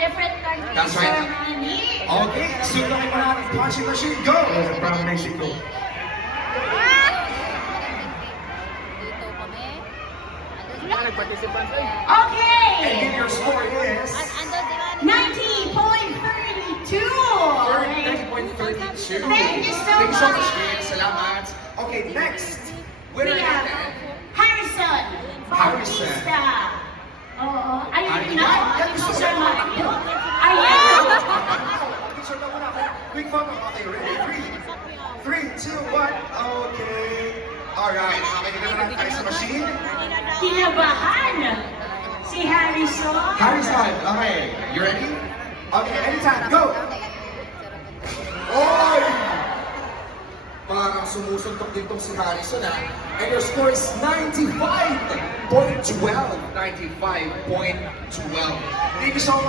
different countries That's right. for money. Okay, sundan mo natin punching machine. Go! From Mexico. Okay. And here your score is... Ando, di ba? 90.32. 30.32. Thank you so Thank you so much. much, Salamat. Okay, next. Winner We have. Harrison Harrison. Bautista. Oo. Ayun Ayun. na. Yan, gusto ko. Quick photo. Okay, ready? Three, three, two, one. Okay. Alright, okay, dito na tayo sa machine. Kinabahan. Si Harrison. Harrison, okay. You ready? Okay, anytime, go! Oy! Parang sumusuntok din tong si Harrison ha. And your score is 95.12. 95.12. Thank you so much.